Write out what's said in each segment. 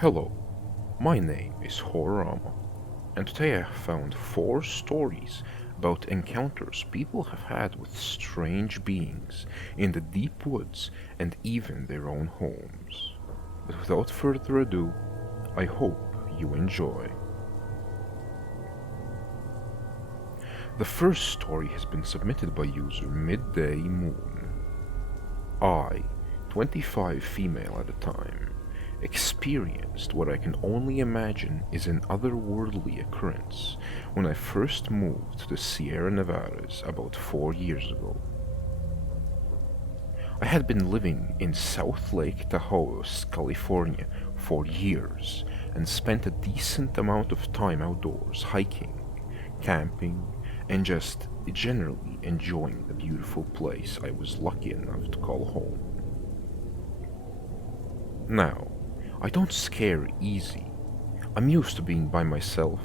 Hello, my name is Horama, and today I have found 4 stories about encounters people have had with strange beings in the deep woods and even their own homes. But without further ado, I hope you enjoy. The first story has been submitted by user Midday Moon. I, 25 female at the time, experienced what I can only imagine is an otherworldly occurrence when I first moved to the Sierra Nevadas about 4 years ago. I had been living in South Lake Tahoe, California for years and spent a decent amount of time outdoors hiking, camping, and just generally enjoying the beautiful place I was lucky enough to call home. Now, I don't scare easy. I'm used to being by myself,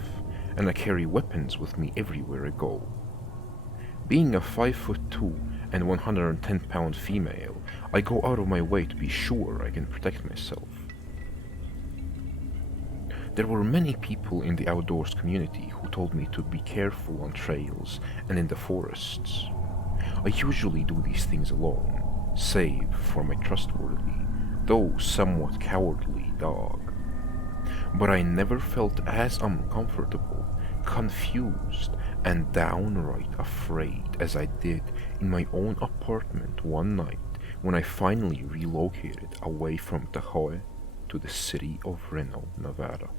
and I carry weapons with me everywhere I go. Being a 5'2" and 110-pound female, I go out of my way to be sure I can protect myself. There were many people in the outdoors community who told me to be careful on trails and in the forests. I usually do these things alone, save for my trustworthy, though somewhat cowardly dog. But I never felt as uncomfortable, confused, and downright afraid as I did in my own apartment one night when I finally relocated away from Tahoe to the city of Reno, Nevada.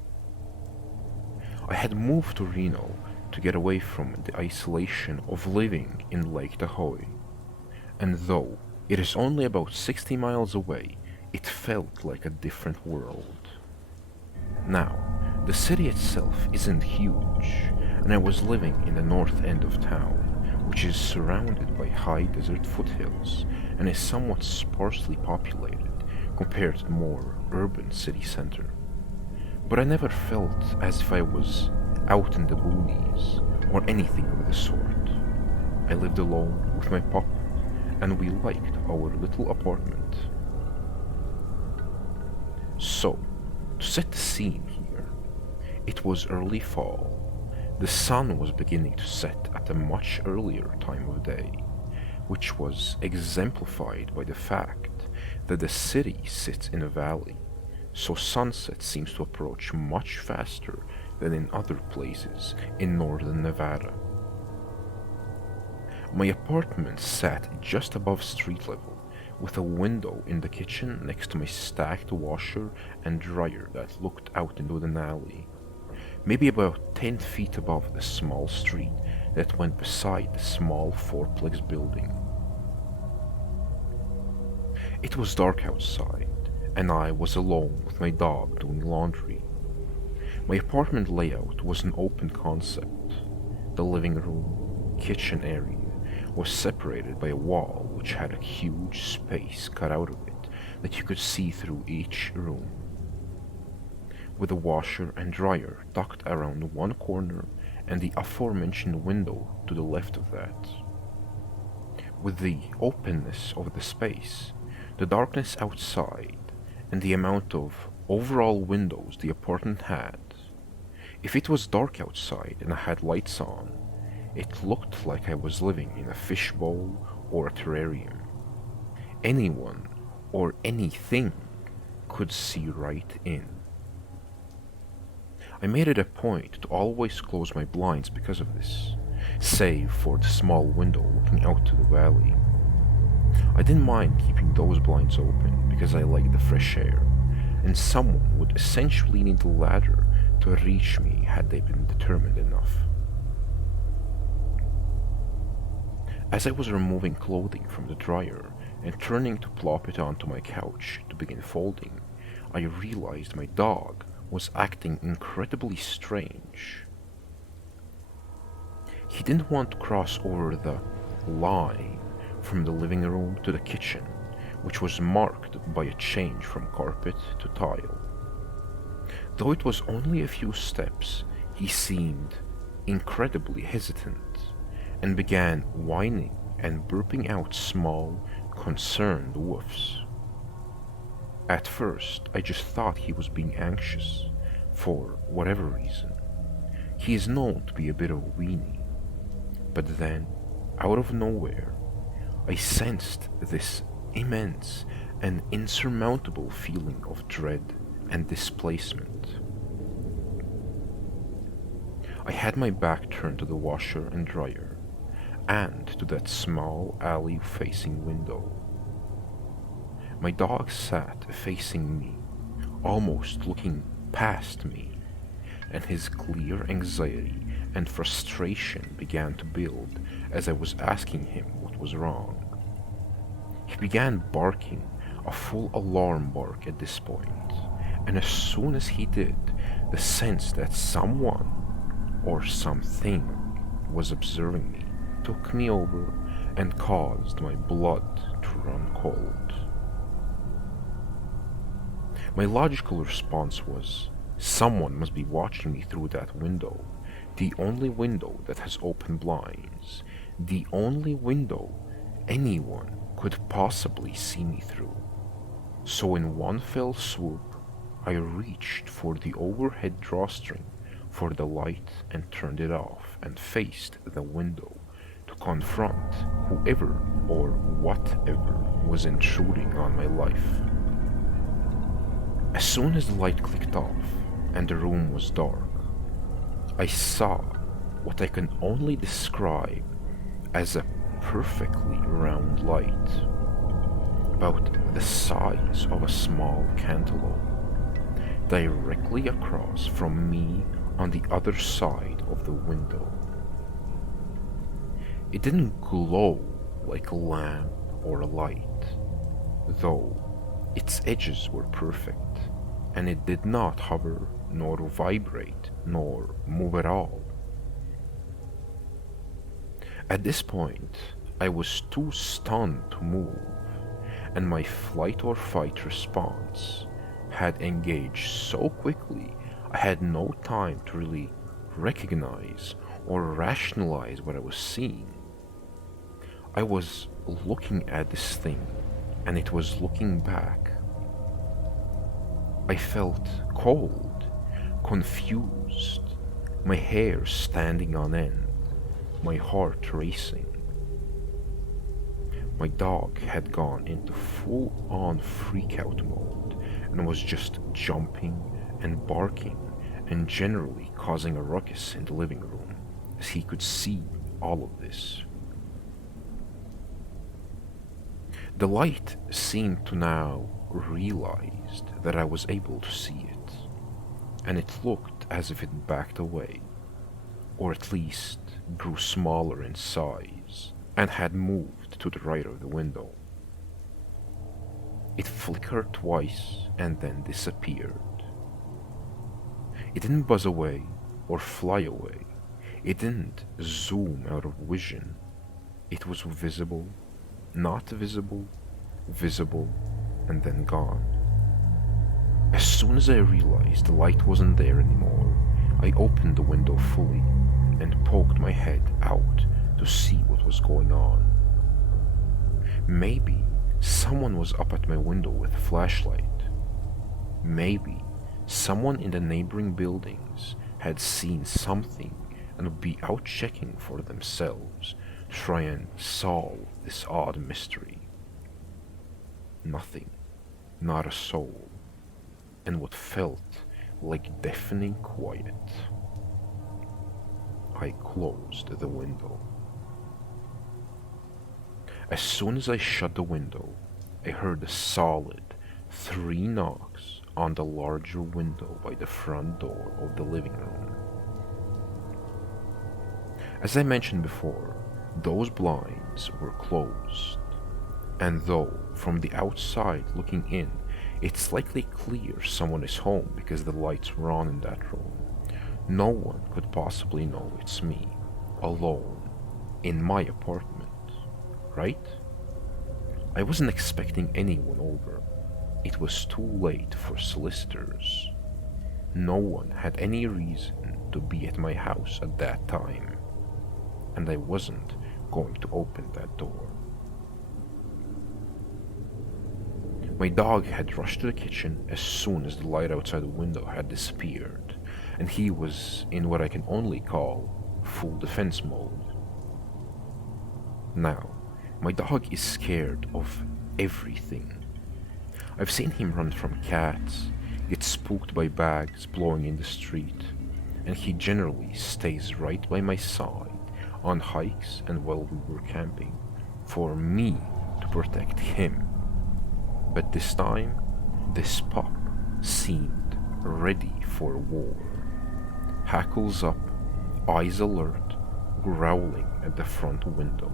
I had moved to Reno to get away from the isolation of living in Lake Tahoe, and though it is only about 60 miles away, it felt like a different world. Now, the city itself isn't huge, and I was living in the north end of town, which is surrounded by high desert foothills and is somewhat sparsely populated compared to the more urban city center. But I never felt as if I was out in the boonies or anything of the sort. I lived alone with my pup, and we liked our little apartment. So, to set the scene here, it was early fall. The sun was beginning to set at a much earlier time of day, which was exemplified by the fact that the city sits in a valley, so sunset seems to approach much faster than in other places in northern Nevada. My apartment sat just above street level, with a window in the kitchen next to my stacked washer and dryer that looked out into an alley, maybe about 10 feet above the small street that went beside the small fourplex building. It was dark outside, and I was alone with my dog doing laundry. My apartment layout was an open concept. The living room, kitchen area was separated by a wall which had a huge space cut out of it that you could see through each room, with a washer and dryer tucked around one corner and the aforementioned window to the left of that. With the openness of the space, the darkness outside, and the amount of overall windows the apartment had, if it was dark outside and I had lights on, it looked like I was living in a fishbowl or a terrarium. Anyone or anything could see right in. I made it a point to always close my blinds because of this, save for the small window looking out to the valley. I didn't mind keeping those blinds open because I liked the fresh air, and someone would essentially need a ladder to reach me had they been determined enough. As I was removing clothing from the dryer and turning to plop it onto my couch to begin folding, I realized my dog was acting incredibly strange. He didn't want to cross over the line from the living room to the kitchen, which was marked by a change from carpet to tile. Though it was only a few steps, he seemed incredibly hesitant and began whining and burping out small, concerned woofs. At first, I just thought he was being anxious, for whatever reason. He is known to be a bit of a weenie. But then, out of nowhere, I sensed this immense and insurmountable feeling of dread and displacement. I had my back turned to the washer and dryer, and to that small alley-facing window. My dog sat facing me, almost looking past me, and his clear anxiety and frustration began to build as I was asking him what was wrong. He began barking, a full alarm bark at this point, and as soon as he did, the sense that someone or something was observing me took me over and caused my blood to run cold. My logical response was, someone must be watching me through that window, the only window that has open blinds, the only window anyone could possibly see me through. So in one fell swoop, I reached for the overhead drawstring for the light and turned it off and faced the window to confront whoever or whatever was intruding on my life. As soon as the light clicked off and the room was dark, I saw what I can only describe as a perfectly round light, about the size of a small cantaloupe, directly across from me on the other side of the window. It didn't glow like a lamp or a light, though its edges were perfect, and it did not hover, nor vibrate, nor move at all. At this point, I was too stunned to move, and my flight or fight response had engaged so quickly I had no time to really recognize or rationalize what I was seeing. I was looking at this thing, and it was looking back. I felt cold, confused, my hair standing on end, my heart racing. My dog had gone into full-on freak-out mode and was just jumping and barking and generally causing a ruckus in the living room as he could see all of this. The light seemed to now realize that I was able to see it, and it looked as if it backed away, or at least grew smaller in size, and had moved to the right of the window. It flickered twice and then disappeared. It didn't buzz away or fly away. It didn't zoom out of vision. It was visible, not visible, visible, and then gone. As soon as I realized the light wasn't there anymore, I opened the window fully and poked my head out to see what was going on. Maybe someone was up at my window with a flashlight. Maybe someone in the neighboring buildings had seen something and would be out checking for themselves to try and solve this odd mystery. Nothing, not a soul, and what felt like deafening quiet. I closed the window. As soon as I shut the window, I heard a solid 3 knocks on the larger window by the front door of the living room. As I mentioned before, those blinds were closed, and though from the outside looking in, it's likely clear someone is home because the lights were on in that room, no one could possibly know it's me, alone, in my apartment, right? I wasn't expecting anyone over. It was too late for solicitors. No one had any reason to be at my house at that time, and I wasn't going to open that door. My dog had rushed to the kitchen as soon as the light outside the window had disappeared, and he was in what I can only call full defense mode. Now, my dog is scared of everything. I've seen him run from cats, get spooked by bags blowing in the street, and he generally stays right by my side on hikes and while we were camping, for me to protect him. But this time, this pup seemed ready for war. Hackles up, eyes alert, growling at the front window.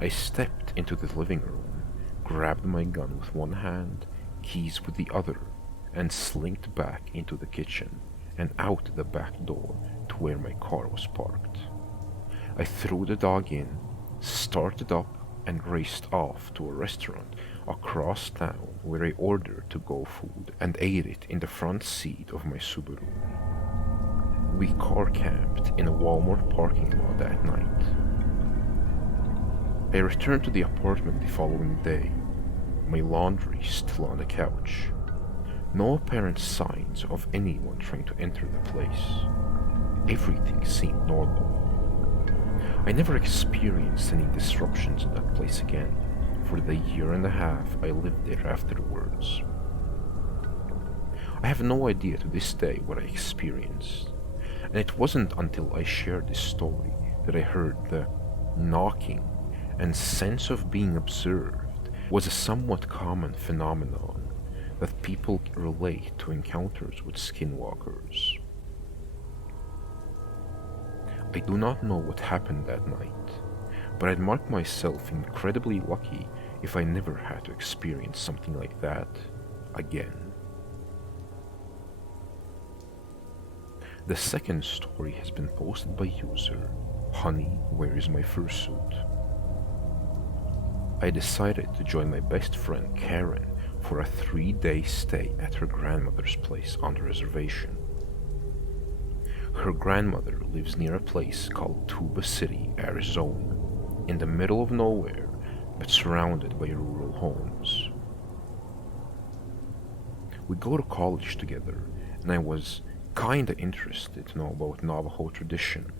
I stepped into the living room, grabbed my gun with one hand, keys with the other, and slinked back into the kitchen and out the back door to where my car was parked. I threw the dog in, started up, and raced off to a restaurant across town where I ordered to-go food and ate it in the front seat of my Subaru. We car camped in a Walmart parking lot that night. I returned to the apartment the following day, my laundry still on the couch. No apparent signs of anyone trying to enter the place. Everything seemed normal. I never experienced any disruptions in that place again for the year and a half I lived there afterwards. I have no idea to this day what I experienced, and it wasn't until I shared this story that I heard the knocking and sense of being observed was a somewhat common phenomenon that people relate to encounters with skinwalkers. I do not know what happened that night, but I'd mark myself incredibly lucky if I never had to experience something like that again. The second story has been posted by user Honey, Where Is My Fursuit? I decided to join my best friend Karen for a 3-day stay at her grandmother's place on the reservation. Her grandmother lives near a place called Tuba City, Arizona, in the middle of nowhere, but surrounded by rural homes. We go to college together, and I was kinda interested to know about Navajo tradition.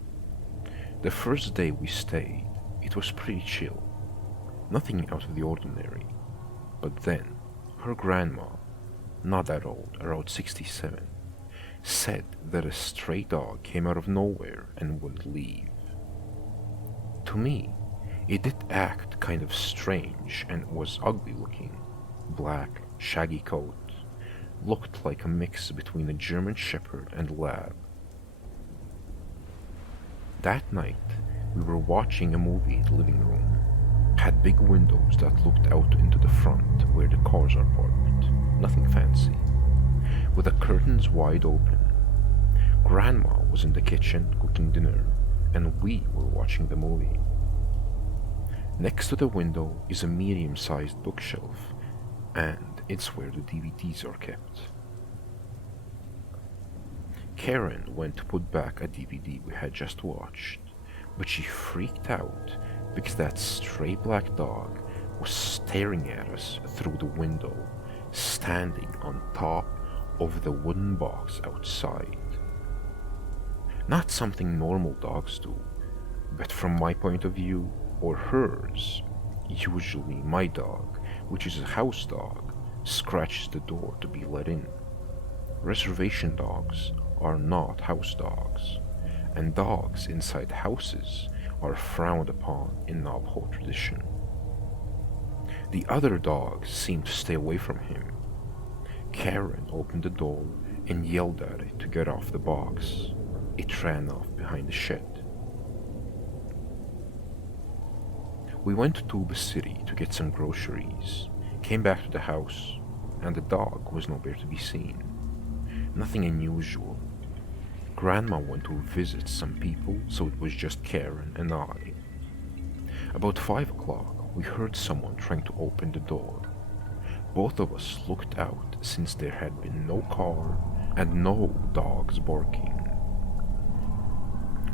The first day we stayed, it was pretty chill, nothing out of the ordinary. But then, her grandma, not that old, around 67, said that a stray dog came out of nowhere and wouldn't leave. To me, it did act kind of strange and was ugly looking. Black, shaggy coat, looked like a mix between a German Shepherd and Lab. That night, we were watching a movie in the living room. Had big windows that looked out into the front where the cars are parked. Nothing fancy. With the curtains wide open. Grandma was in the kitchen cooking dinner, and we were watching the movie. Next to the window is a medium-sized bookshelf, and it's where the DVDs are kept. Karen went to put back a DVD we had just watched, but she freaked out because that stray black dog was staring at us through the window, standing on top of the wooden box outside. Not something normal dogs do, but from my point of view, or hers, usually my dog, which is a house dog, scratches the door to be let in. Reservation dogs are not house dogs, and dogs inside houses are frowned upon in Navajo tradition. The other dogs seemed to stay away from him. Karen opened the door and yelled at it to get off the box. It ran off behind the shed. We went to Tuba City to get some groceries, came back to the house, and the dog was nowhere to be seen. Nothing unusual. Grandma went to visit some people, so it was just Karen and I. About 5 o'clock, we heard someone trying to open the door. Both of us looked out since there had been no car and no dogs barking.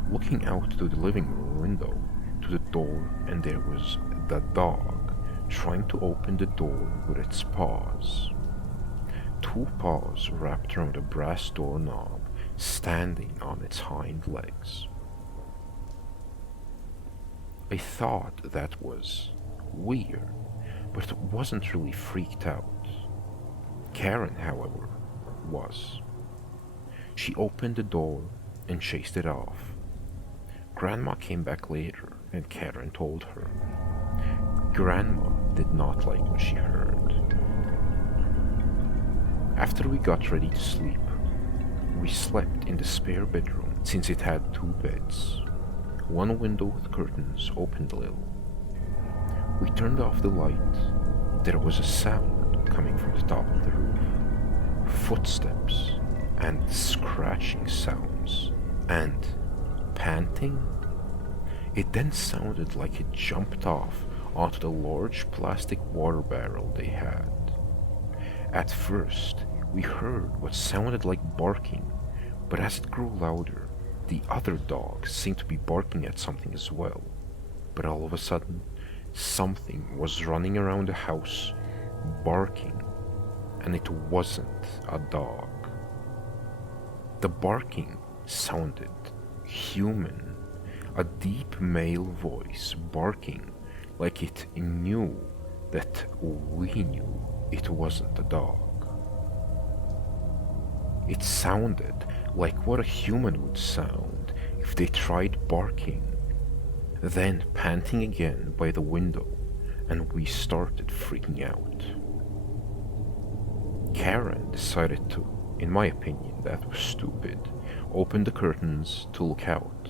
Looking out to the living room window, to the door, and there was the dog trying to open the door with its paws. Two paws wrapped around a brass doorknob, standing on its hind legs. I thought that was weird, but wasn't really freaked out. Karen, however, was. She opened the door and chased it off. Grandma came back later and Karen told her. Grandma did not like what she heard. After we got ready to sleep, we slept in the spare bedroom since it had two beds. One window with curtains opened a little. We turned off the light. There was a sound coming from the top of the roof. Footsteps and scratching sounds and panting. It then sounded like it jumped off onto the large plastic water barrel they had. At first, we heard what sounded like barking, but as it grew louder, the other dog seemed to be barking at something as well. But all of a sudden, something was running around the house, barking, and it wasn't a dog. The barking sounded human, a deep male voice barking like it knew that we knew it wasn't a dog. It sounded like what a human would sound if they tried barking, then panting again by the window, and we started freaking out. Karen decided to, in my opinion, that was stupid, open the curtains to look out.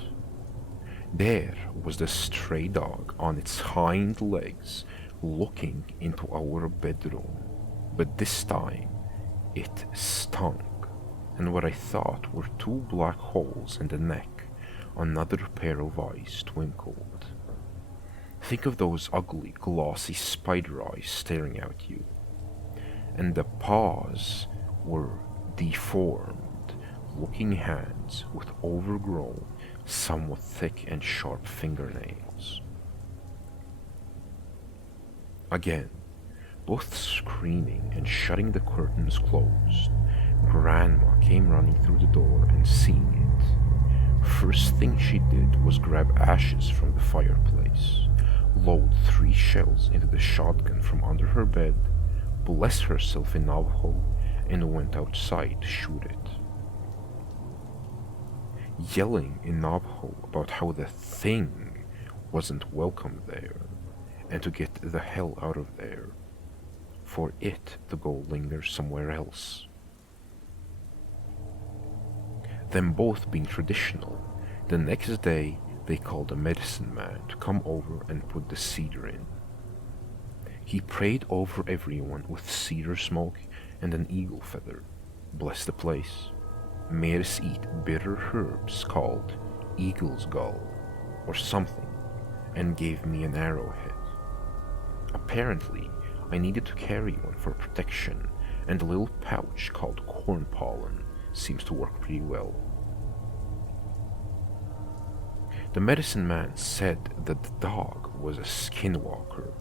There was the stray dog on its hind legs looking into our bedroom, but this time it stunk, and what I thought were two black holes in the neck, another pair of eyes twinkled. Think of those ugly, glossy spider eyes staring at you. And the paws were deformed, looking hands with overgrown, somewhat thick and sharp fingernails. Again, both screaming and shutting the curtains closed, Grandma came running through the door and seeing it. First thing she did was grab ashes from the fireplace, load 3 shells into the shotgun from under her bed, bless herself in Navajo, and went outside to shoot it. Yelling in Navajo about how the thing wasn't welcome there, and to get the hell out of there, for it to go linger somewhere else. Them both being traditional, the next day they called a medicine man to come over and put the cedar in. He prayed over everyone with cedar smoke and an eagle feather, blessed the place, made us eat bitter herbs called eagle's gall or something, and gave me an arrowhead. Apparently, I needed to carry one for protection, and a little pouch called corn pollen seems to work pretty well. The medicine man said that the dog was a skinwalker,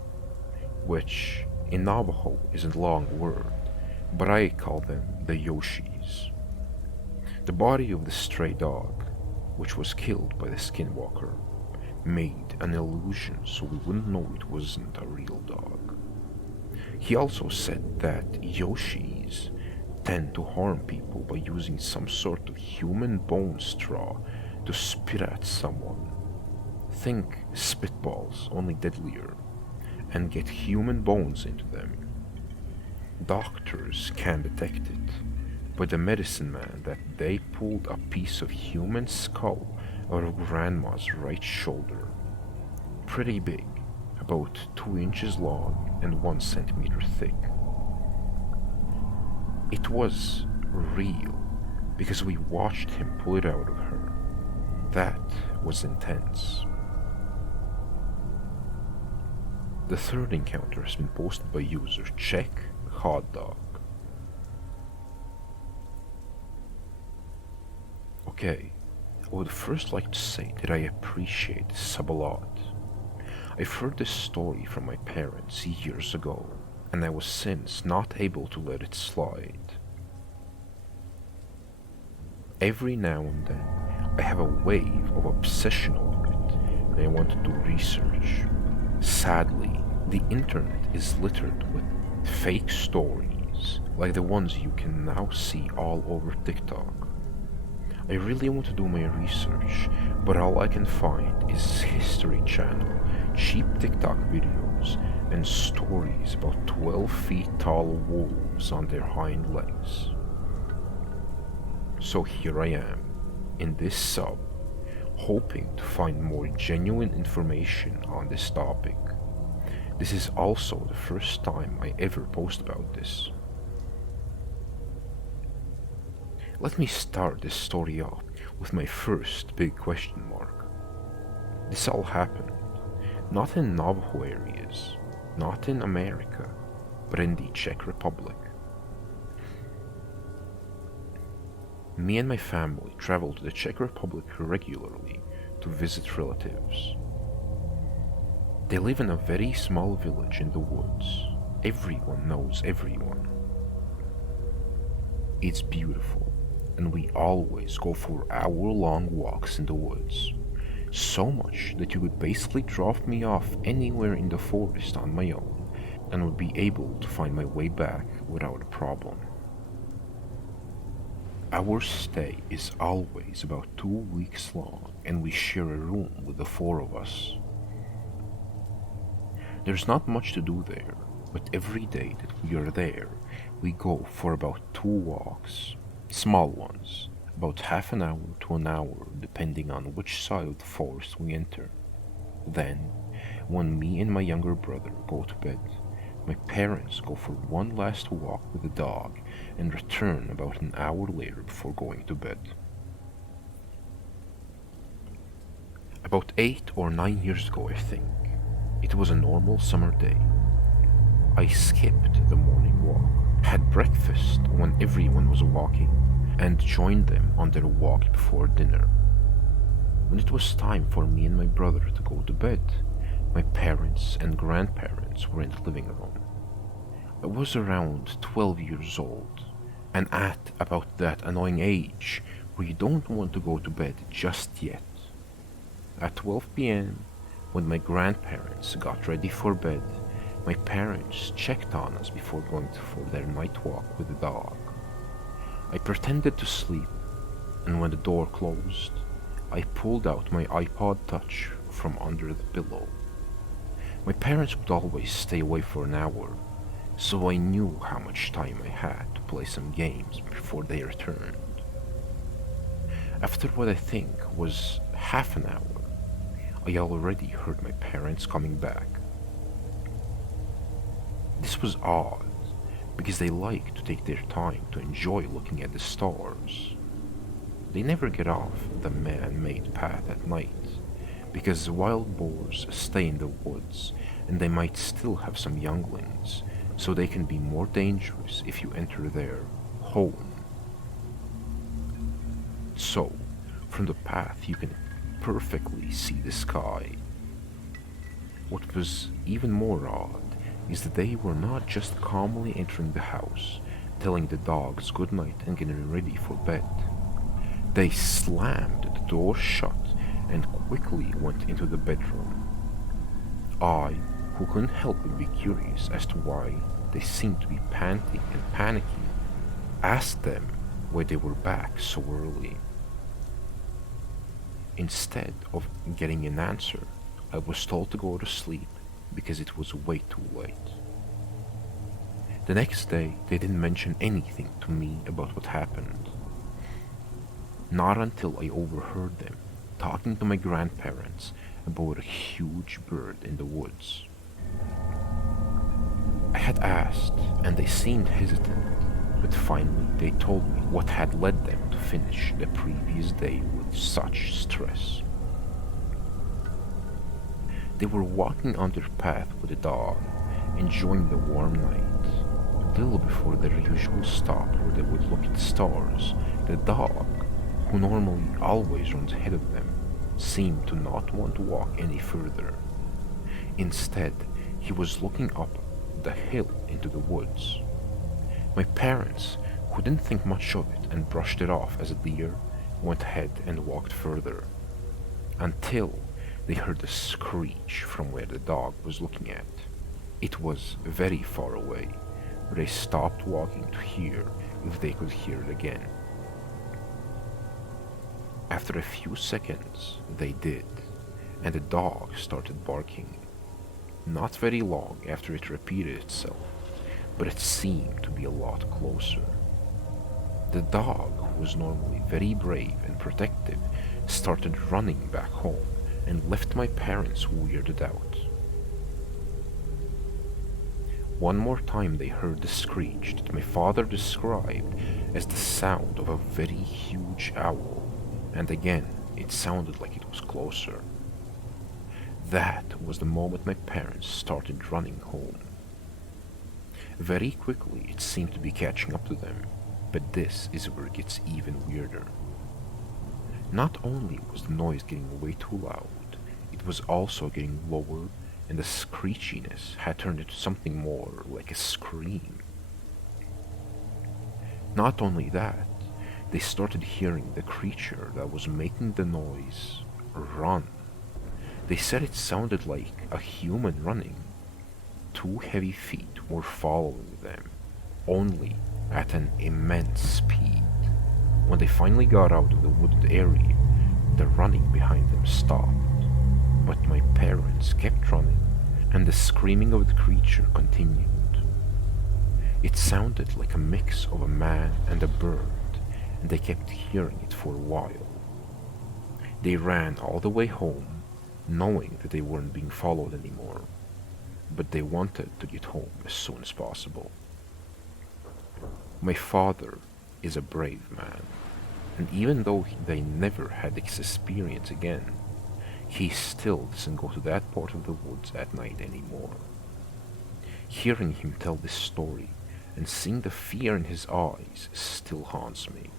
which in Navajo is a long word, but I call them the Yoshis. The body of the stray dog, which was killed by the skinwalker, made an illusion so we wouldn't know it wasn't a real dog. He also said that Yoshis tend to harm people by using some sort of human bone straw to spit at someone. Think spitballs, only deadlier, and get human bones into them. Doctors can detect it, but the medicine man that they pulled a piece of human skull out of Grandma's right shoulder. Pretty big, about 2 inches long and 1 centimeter thick. It was real, because we watched him pull it out of her. That was intense. The third encounter has been posted by user Check Hot Dog. Okay, I would first like to say that I appreciate this sub a lot. I've heard this story from my parents years ago, and I was since not able to let it slide. Every now and then, I have a wave of obsession over it, and I want to do research. Sadly, the internet is littered with fake stories, like the ones you can now see all over TikTok. I really want to do my research, but all I can find is History Channel, cheap TikTok videos, and stories about 12 feet tall wolves on their hind legs. So here I am, in this sub, hoping to find more genuine information on this topic. This is also the first time I ever post about this. Let me start this story off with my first big question mark. This all happened not in Navajo areas, not in America, but in the Czech Republic. Me and my family travel to the Czech Republic regularly to visit relatives. They live in a very small village in the woods. Everyone knows everyone. It's beautiful, and we always go for hour-long walks in the woods. So much that you could basically drop me off anywhere in the forest on my own, and would be able to find my way back without a problem. Our stay is always about 2 weeks long, and we share a room with the 4 of us. There's not much to do there, but every day that we are there, we go for about 2 walks, small ones, about half an hour to an hour depending on which side of the forest we enter. Then, when me and my younger brother go to bed, my parents go for one last walk with the dog and return about an hour later before going to bed. About 8 or 9 years ago, I think, it was a normal summer day. I skipped the morning walk, had breakfast when everyone was walking, and joined them on their walk before dinner. When it was time for me and my brother to go to bed, my parents and grandparents were in the living room. I was around 12 years old, and at about that annoying age where you don't want to go to bed just yet. At 12 p.m., when my grandparents got ready for bed, my parents checked on us before going for their night walk with the dog. I pretended to sleep, and when the door closed, I pulled out my iPod Touch from under the pillow. My parents would always stay away for an hour, so I knew how much time I had to play some games before they returned. After what I think was half an hour, I already heard my parents coming back. This was odd, because they like to take their time to enjoy looking at the stars. They never get off the man-made path at night, because wild boars stay in the woods and they might still have some younglings, so they can be more dangerous if you enter their home. So, from the path you can perfectly see the sky. What was even more odd is that they were not just calmly entering the house, telling the dogs good night and getting ready for bed. They slammed the door shut and quickly went into the bedroom. I, who couldn't help but be curious as to why they seemed to be panting and panicking, asked them why they were back so early. Instead of getting an answer, I was told to go to sleep because it was way too late. The next day, they didn't mention anything to me about what happened. Not until I overheard them talking to my grandparents about a huge bird in the woods. I had asked, and they seemed hesitant, but finally they told me what had led them to finish the previous day with such stress. They were walking on their path with the dog, enjoying the warm night. A little before their usual stop where they would look at the stars, the dog, who normally always runs ahead of them, seemed to not want to walk any further. Instead, he was looking up the hill into the woods. My parents, who didn't think much of it and brushed it off as a deer, went ahead and walked further, until they heard a screech from where the dog was looking at. It was very far away, but they stopped walking to hear if they could hear it again. After a few seconds, they did, and the dog started barking. Not very long after it repeated itself, but it seemed to be a lot closer. The dog, who was normally very brave and protective, started running back home and left my parents weirded out. One more time they heard the screech that my father described as the sound of a very huge owl, and again it sounded like it was closer. That was the moment my parents started running home. Very quickly it seemed to be catching up to them, but this is where it gets even weirder. Not only was the noise getting way too loud, it was also getting lower, and the screechiness had turned into something more like a scream. Not only that, they started hearing the creature that was making the noise run. They said it sounded like a human running. Two heavy feet were following them, only at an immense speed. When they finally got out of the wooded area, the running behind them stopped. But my parents kept running, and the screaming of the creature continued. It sounded like a mix of a man and a bird, and they kept hearing it for a while. They ran all the way home, knowing that they weren't being followed anymore, but they wanted to get home as soon as possible. My father is a brave man, and even though they never had this experience again, he still doesn't go to that part of the woods at night anymore. Hearing him tell this story and seeing the fear in his eyes still haunts me.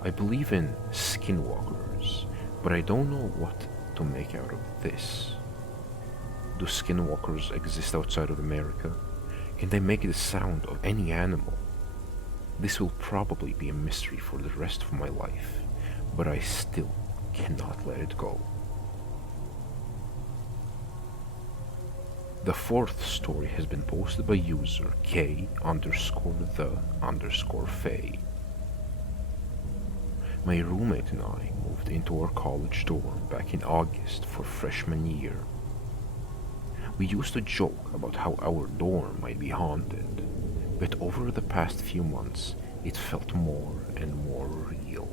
I believe in skinwalkers, but I don't know what to make out of this. Do skinwalkers exist outside of America? Can they make the sound of any animal? This will probably be a mystery for the rest of my life, but I still cannot let it go. The fourth story has been posted by user K_the_Faye. My roommate and I moved into our college dorm back in August for freshman year. We used to joke about how our dorm might be haunted, but over the past few months it felt more and more real.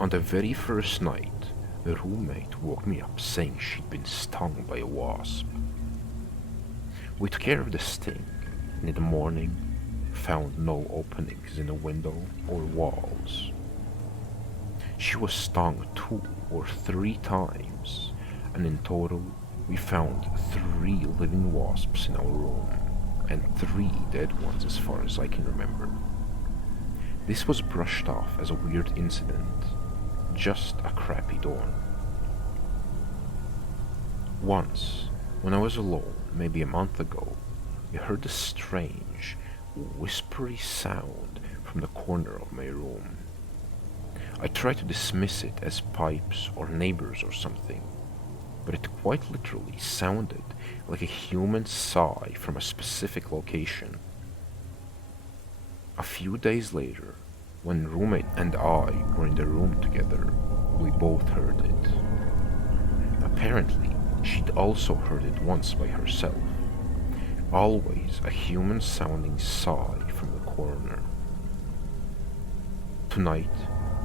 On the very first night, a roommate woke me up saying she'd been stung by a wasp. We took care of the sting, and in the morning found no openings in the window or walls. She was stung 2 or 3 times, and in total we found 3 living wasps in our room, and 3 dead ones as far as I can remember. This was brushed off as a weird incident, just a crappy dorm. Once, when I was alone, maybe a month ago, I heard a strange, whispery sound from the corner of my room. I tried to dismiss it as pipes or neighbors or something, but it quite literally sounded like a human sigh from a specific location. A few days later, when roommate and I were in the room together, we both heard it. Apparently, she'd also heard it once by herself. Always a human-sounding sigh from the corner. Tonight,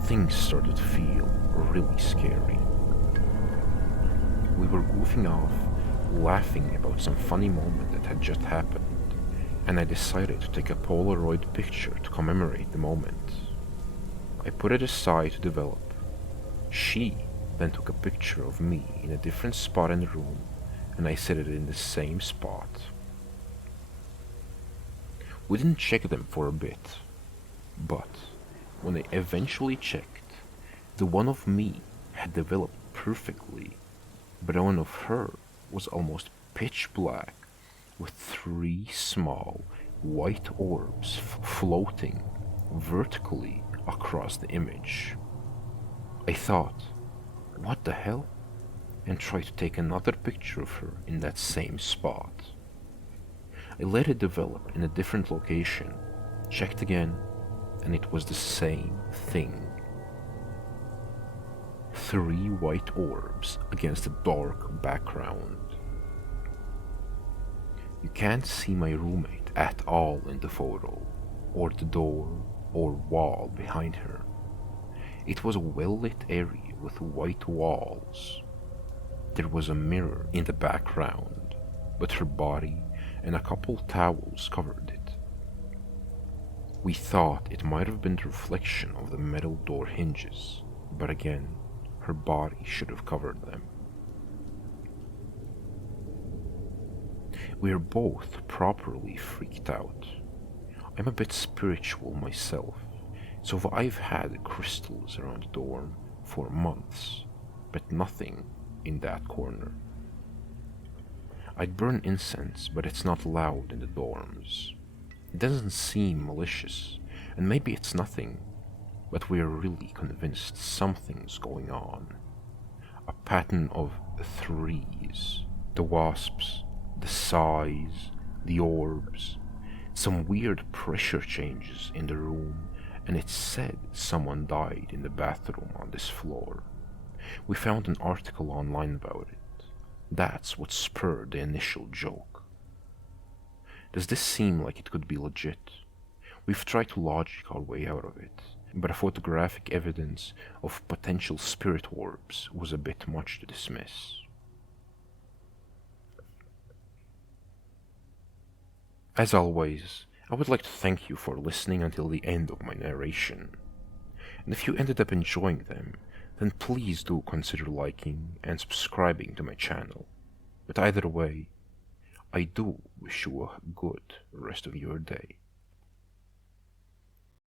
things started to feel really scary. We were goofing off, laughing about some funny moment that had just happened, and I decided to take a Polaroid picture to commemorate the moment. I put it aside to develop. She then took a picture of me in a different spot in the room, and I set it in the same spot. We didn't check them for a bit, but when I eventually checked, the one of me had developed perfectly but one of her was almost pitch black, with three small white orbs floating vertically across the image. I thought, what the hell? And tried to take another picture of her in that same spot. I let it develop in a different location, checked again, and it was the same thing. Three white orbs against a dark background. You can't see my roommate at all in the photo, or the door or wall behind her. It was a well-lit area with white walls. There was a mirror in the background, but her body and a couple towels covered it. We thought it might have been the reflection of the metal door hinges, but again, her body should have covered them. We are both properly freaked out. I'm a bit spiritual myself, so I've had crystals around the dorm for months, but nothing in that corner. I'd burn incense, but it's not allowed in the dorms. It doesn't seem malicious, and maybe it's nothing, but we are really convinced something's going on. A pattern of threes, the wasps, the size, the orbs, some weird pressure changes in the room, and it said someone died in the bathroom on this floor. We found an article online about it. That's what spurred the initial joke. Does this seem like it could be legit? We've tried to logic our way out of it, but photographic evidence of potential spirit orbs was a bit much to dismiss. As always, I would like to thank you for listening until the end of my narration. And if you ended up enjoying them, then please do consider liking and subscribing to my channel. But either way, I do wish you a good rest of your day.